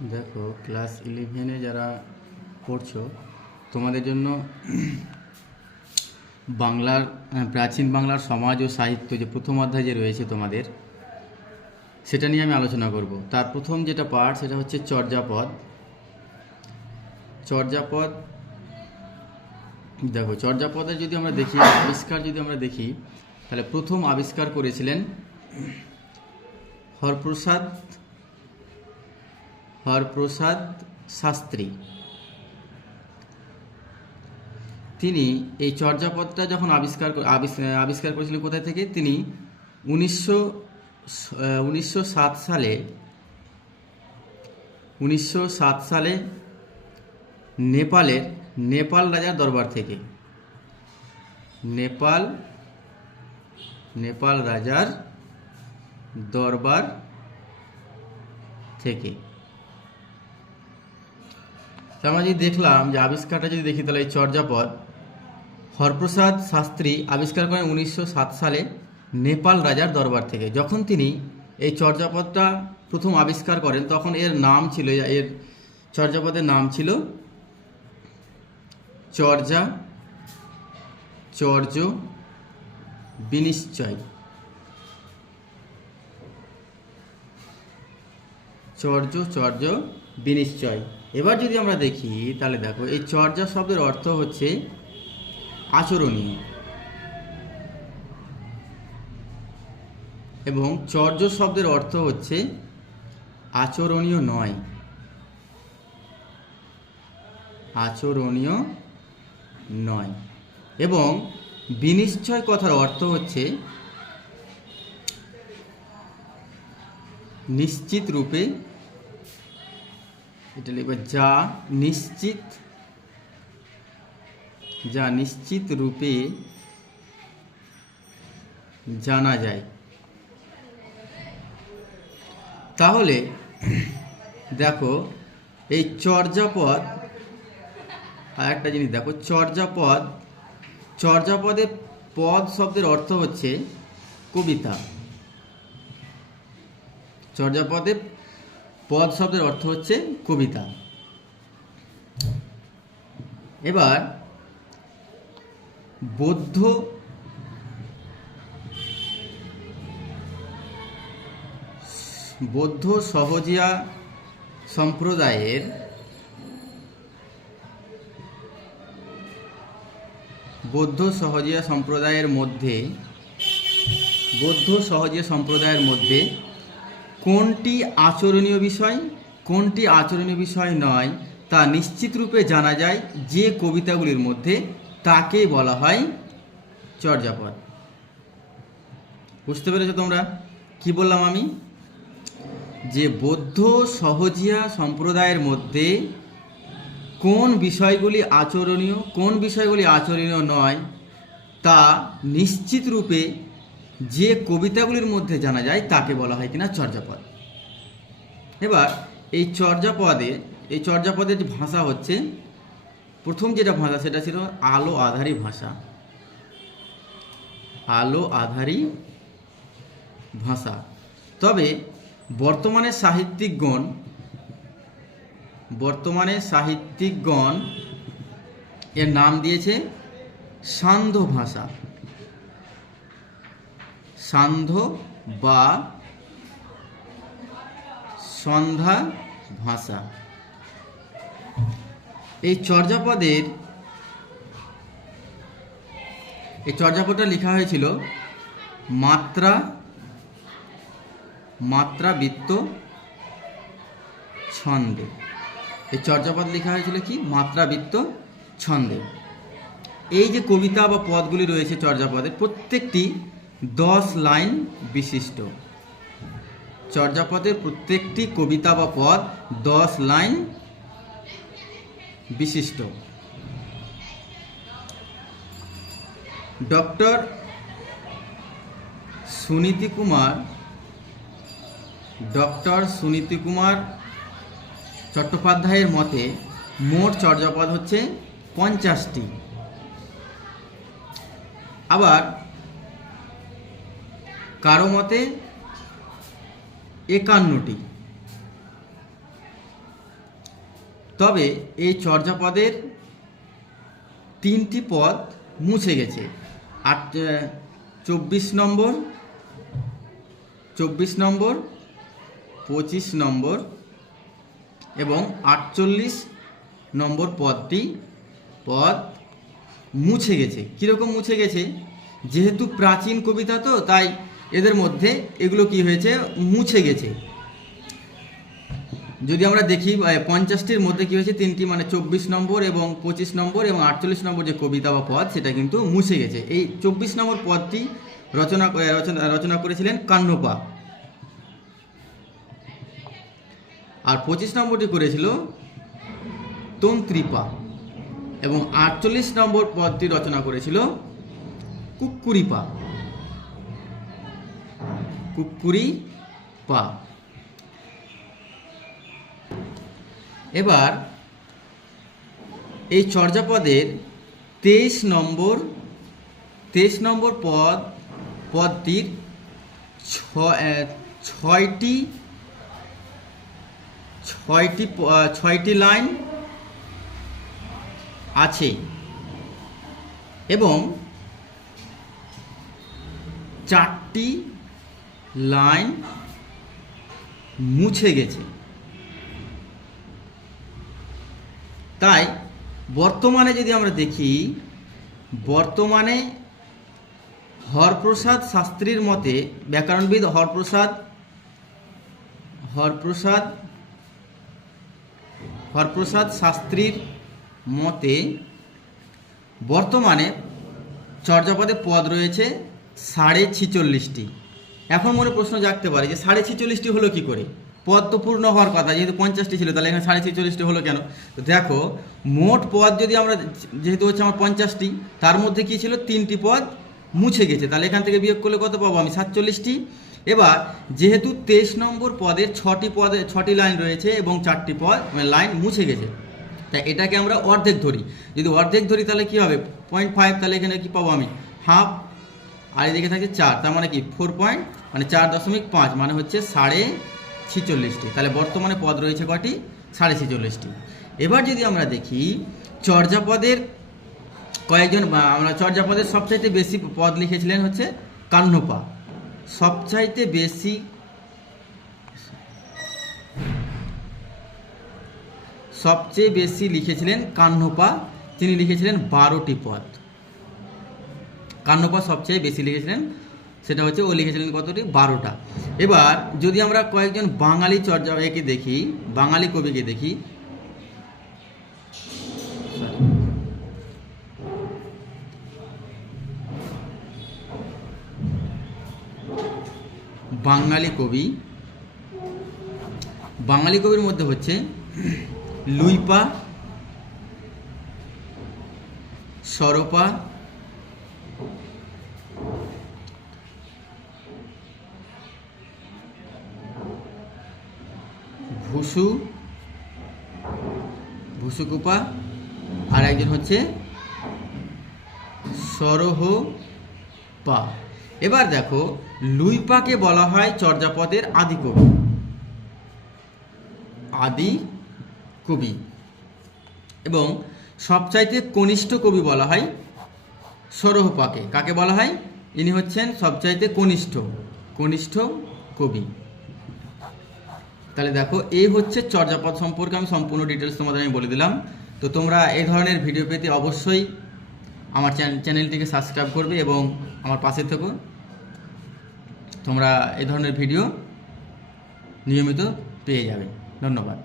দেখো, ক্লাস 11-এ যারা পড়ছো তোমাদের জন্য বাংলার প্রাচীন বাংলার সমাজ ও সাহিত্য যে প্রথম অধ্যায় যে রয়েছে তোমাদের, সেটা নিয়ে আমি আলোচনা করব। তার প্রথম যেটা পার্ট সেটা হচ্ছে চর্যাপদ। চর্যাপদ, দেখো চর্যাপদের যদি আমরা দেখি, আবিষ্কার যদি আমরা দেখি, তাহলে প্রথম আবিষ্কার করেছিলেন হরপ্রসাদ শাস্ত্রী। তিনি এই চর্যাপদটা যখন আবিষ্কার করেছিলেন কোথায় থেকে, তিনি 1907 সালে নেপাল রাজার দরবার থেকে, নেপাল রাজার দরবার থেকে আমরা যদি দেখলাম যে আবিষ্কারটা যদি দেখি, তাহলে এই চর্যাপদ হরপ্রসাদ শাস্ত্রী আবিষ্কার করেন 1907 সালে নেপাল রাজার দরবার থেকে। যখন তিনি এই চর্যাপদটা প্রথম আবিষ্কার করেন, তখন এর চর্যাপদের নাম ছিল চর্য বিনিশ্চয়। চর্য বিনিশ্চয়। এবার যদি আমরা দেখি, তাহলে দেখো এই চর্যা শব্দের অর্থ হচ্ছে আচরণীয়, এবং চর্য শব্দের অর্থ হচ্ছে আচরণীয় নয়, এবং বিনিশ্চয় কথার অর্থ হচ্ছে নিশ্চিত রূপে, এটা লিখবে যা নিশ্চিত রূপে জানা যায়। তাহলে দেখো এই চর্যাপদ, আর একটা জিনিস দেখো, চর্যাপদে পদ শব্দের অর্থ হচ্ছে কবিতা। চর্যাপদে পদ শব্দের অর্থ হচ্ছে কবিতা। এবার বৌদ্ধ সহজিয়া সম্প্রদায়ের মধ্যে কোনটি আচরণীয় বিষয় নয় তা নিশ্চিত রূপে জানা যায় যে কবিতাগুলির মধ্যে, তাকে বলা হয় চর্যাপদ। বুঝতে পেরেছো তোমরা কি বললাম আমি? যে বৌদ্ধ সহজিয়া সম্প্রদায়ের মধ্যে কোন বিষয়গুলি আচরণীয় নয় তা নিশ্চিত রূপে যে কবিতাগুলির মধ্যে জানা যায়, তাকে বলা হয় কিনা চর্যাপদ। এবার এই চর্যাপদের যে ভাষা হচ্ছে, প্রথম যেটা ভাষা সেটা ছিল আলো আধারী ভাষা। তবে বর্তমানে সাহিত্যিকগণ এর নাম দিয়েছে সান্ধ্য ভাষা, বা সন্ধ্যা ভাষা। এই চর্যাপদটা লেখা হয়েছিল মাত্রাবৃত্ত ছন্দে। এই চর্যাপদ লেখা হয়েছিল কি? মাত্রাবৃত্ত ছন্দে। এই যে কবিতা বা পদগুলি রয়েছে চর্যাপদের, প্রত্যেকটি 10 লাইন বিশিষ্ট। চর্যাপদের প্রত্যেকটি কবিতা বা পদ 10 লাইন বিশিষ্ট। ডক্টর সুনীতি কুমার চট্টোপাধ্যায়ের মতে মোট চর্যাপদ হচ্ছে 50টি। আবার কারো মতে 51টি। তবে এই চর্যাপদের 3টি পদ মুছে গেছে। 24 নম্বর, 25 নম্বর এবং 48 নম্বর পদ মুছে গেছে। কীরকম মুছে গেছে? যেহেতু প্রাচীন কবিতা তো, তাই এদের মধ্যে এগুলো কি হয়েছে, মুছে গেছে। যদি আমরা দেখি 50টির মধ্যে কি হয়েছে, 3টি মানে 24 নম্বর এবং 25 নম্বর এবং 48 নম্বর যে কবিতা বা পদ, সেটা কিন্তু মুছে গেছে। এই 24 নম্বর পদটি রচনা করেছিলেন কান্নপা, আর 25 নম্বরটি করেছিল তন্ত্রীপা এবং 48 নম্বর পদটি রচনা করেছিল কুক্কুরিপা। এবার এই চর্যাপদের 23 নম্বর পদটির 6টি লাইন আছে এবং 4টি লাইন মুছে গেছে। তাই বর্তমানে যদি আমরা দেখি, বর্তমানে হরপ্রসাদ শাস্ত্রীর মতে, ব্যাকরণবিদ হরপ্রসাদ শাস্ত্রীর মতে বর্তমানে চর্যাপদে পদ রয়েছে 46.5টি। এখন মনে প্রশ্ন জাগতে পারে যে 46.5টি হলো কি করে? পদ তো পূর্ণ হওয়ার কথা, যেহেতু 50টি ছিল, তাহলে এখানে 46.5টি হলো কেন? তো দেখো, মোট পদ যদি আমরা, যেহেতু হচ্ছে আমার 50টি, তার মধ্যে কি ছিল, 3টি পদ মুছে গেছে, তাহলে এখান থেকে বিয়োগ করলে কত পাবো আমি? 47টি। এবার যেহেতু 23 নম্বর পদের 6টি লাইন রয়েছে এবং 4টি পদ লাইন মুছে গেছে, তাই এটাকে আমরা অর্ধেক ধরি। যদি অর্ধেক ধরি তাহলে কি হবে? 0.5, তাহলে এখানে কি পাবো আমি? হাফ, আর এদিকে থাকে 4, তার মানে কি 4.5 মানে হচ্ছে 46.5টি। তাহলে বর্তমানে পদ রয়েছে কটি? 46.5টি। এবার যদি আমরা দেখি চর্যাপদের চর্যাপদের সবচাইতে বেশি পদ লিখেছিলেন হচ্ছে কান্নপা। সবচাইতে সবচেয়ে বেশি লিখেছিলেন কান্নপা, তিনি লিখেছিলেন 12টি পদ। কান্নপা সবচেয়ে বেশি লিখেছিলেন, সেটা হচ্ছে ও লিখেছিলেন কতটি? 12টা। এবার যদি আমরা কয়েকজন বাঙালি চর্যাপদকে দেখি, বাঙালি কবিকে দেখি, বাঙালি কবির মধ্যে হচ্ছে লুইপা, সরপা, ভুসুকুপা, আর একজন হচ্ছে সরহপা। এবার দেখো, লুইপাকে বলা হয় চর্যাপদের আদি কবি এবং সবচাইতে কনিষ্ঠ কবি বলা হয় সরহপাকে। কাকে বলা হয়? ইনি হচ্ছেন সবচাইতে কনিষ্ঠ কবি। তাহলে দেখো, এই হচ্ছে চর্যাপদ সম্পর্কে আমি সম্পূর্ণ ডিটেলস তোমাদের আমি বলে দিলাম। তো তোমরা এই ধরনের ভিডিও পেতে অবশ্যই আমার চ্যানেলটিকে সাবস্ক্রাইব করবে এবং আমার পাশে থেকো। তোমরা এই ধরনের ভিডিও নিয়মিত পেয়ে যাবে। ধন্যবাদ।